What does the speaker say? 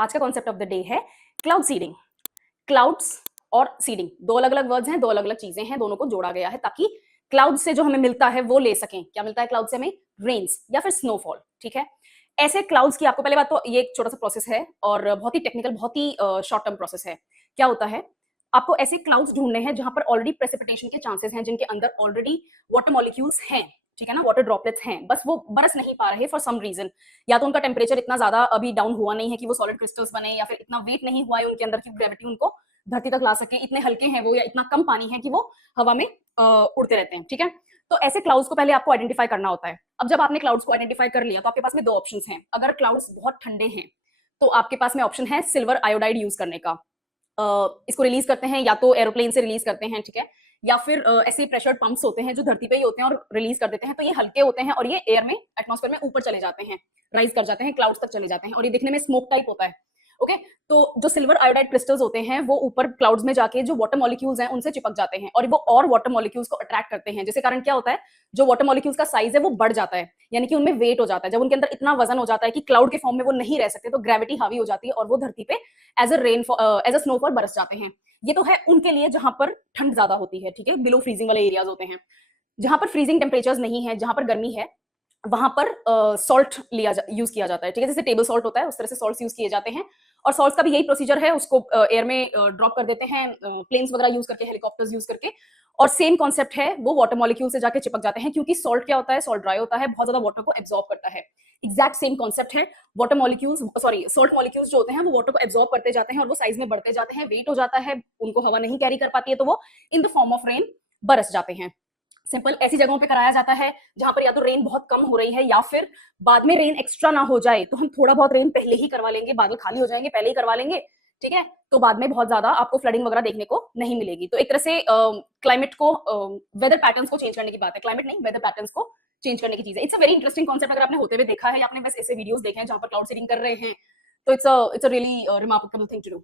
आज का concept of the day है क्लाउड सीडिंग। क्लाउड्स और सीडिंग दो अलग अलग वर्ड्स हैं, दो अलग अलग चीजें हैं, दोनों को जोड़ा गया है ताकि क्लाउड से जो हमें मिलता है वो ले सकें। क्या मिलता है क्लाउड से हमें? रेन्स या फिर स्नोफॉल। ठीक है, ऐसे क्लाउड्स की आपको पहले बात तो ये एक छोटा सा प्रोसेस है और बहुत ही टेक्निकल, बहुत ही शॉर्ट टर्म प्रोसेस है। क्या होता है, आपको ऐसे क्लाउड्स ढूंढने हैं जहां पर ऑलरेडी प्रेसिपिटेशन के चांसेस हैं, जिनके अंदर ऑलरेडी वाटर मॉलिक्यूल्स हैं। ठीक है ना, वाटर ड्रॉपलेट्स हैं, बस वो बरस नहीं पा रहे फॉर सम रीजन। या तो उनका टेम्परेचर इतना ज्यादा अभी डाउन हुआ नहीं है कि वो सॉलिड क्रिस्टल्स बने, या फिर इतना वेट नहीं हुआ है उनके अंदर की ग्रेविटी उनको धरती तक ला सके, इतने हल्के हैं वो, या इतना कम पानी है कि वो हवा में उड़ते रहते हैं। ठीक है, तो ऐसे क्लाउड्स को पहले आपको आइडेंटिफाई करना होता है। अब जब आपने क्लाउड्स को आइडेंटिफाई कर लिया तो आपके पास में दो ऑप्शंस हैं। अगर क्लाउड्स बहुत ठंडे हैं तो आपके पास में ऑप्शन है सिल्वर आयोडाइड यूज करने का। इसको रिलीज करते हैं या तो एरोप्लेन से रिलीज करते हैं, ठीक है, या फिर ऐसे प्रेशर पंप्स होते हैं जो धरती पे ही होते हैं और रिलीज कर देते हैं। तो ये हल्के होते हैं और ये एयर में, एटमॉस्फेयर में ऊपर चले जाते हैं, राइज कर जाते हैं, क्लाउड्स तक चले जाते हैं और ये दिखने में स्मोक टाइप होता है। ओके, तो जो सिल्वर आयोडाइड क्रिस्टल्स होते हैं वो ऊपर क्लाउड्स में जाके जो वाटर मॉलिक्यूल्स हैं उनसे चिपक जाते हैं और वो और वाटर मॉलिक्यूल्स को अट्रैक्ट करते हैं, जिसके कारण क्या होता है, जो वाटर मॉलिक्यूल्स का साइज है वो बढ़ जाता है, यानी कि उनमें वेट हो जाता है। जब उनके अंदर इतना वजन हो जाता है कि क्लाउड के फॉर्म में वो नहीं रह सकते, तो ग्रेविटी हावी हो जाती है और वो धरती पे as a rain, as a snowfall बरस जाते हैं। ये तो है उनके लिए जहां पर ठंड ज्यादा होती है, ठीक है, बिलो फ्रीजिंग वाले एरियाज होते हैं। जहां पर फ्रीजिंग टेम्परेचर्स नहीं है, जहां पर गर्मी है, वहां पर सॉल्ट यूज किया जाता है। ठीक है, जैसे टेबल सॉल्ट होता है उस तरह से सॉल्ट यूज किए जाते हैं। और सॉल्ट का भी यही प्रोसीजर है, उसको एयर में ड्रॉप कर देते हैं प्लेन्स वगैरह यूज करके, हेलीकॉप्टर्स यूज करके। और सेम कॉन्सेप्ट है, वो वाटर मॉलिक्यूल से जाके चिपक जाते हैं, क्योंकि सॉल्ट क्या होता है, सॉल्ट ड्राई होता है, बहुत ज्यादा वाटर को एब्जॉर्ब करता है। एग्जैक्ट सेम कॉन्सेप्ट है, water molecules, sorry salt molecules जो होते हैं वो वाटर को एब्जॉर्ब करते जाते हैं और वो साइज में बढ़ते जाते हैं, वेट हो जाता है, उनको हवा नहीं कैरी कर पाती है, तो वो in the form of rain बरस जाते हैं। सिंपल ऐसी जगहों पे कराया जाता है जहां पर या तो रेन बहुत कम हो रही है या फिर बाद में रेन एक्स्ट्रा ना हो जाए, तो हम थोड़ा बहुत रेन पहले ही करवा लेंगे, बादल खाली हो जाएंगे पहले ही करवा लेंगे। ठीक है, तो बाद में बहुत ज्यादा आपको फ्लडिंग वगैरह देखने को नहीं मिलेगी। तो एक तरह से क्लाइमेट को, वेदर पैटर्न्स को चेंज करने की बात है, क्लाइमेट नहीं, वेदर पैटर्न्स को चेंज करने की चीज है। It's a very interesting concept. अगर आपने होते हुए देखा है या आपने बस ऐसे वीडियोस देखे हैं जहां पर क्लाउड सीडिंग कर रहे हैं, तो it's a really remarkable thing to do.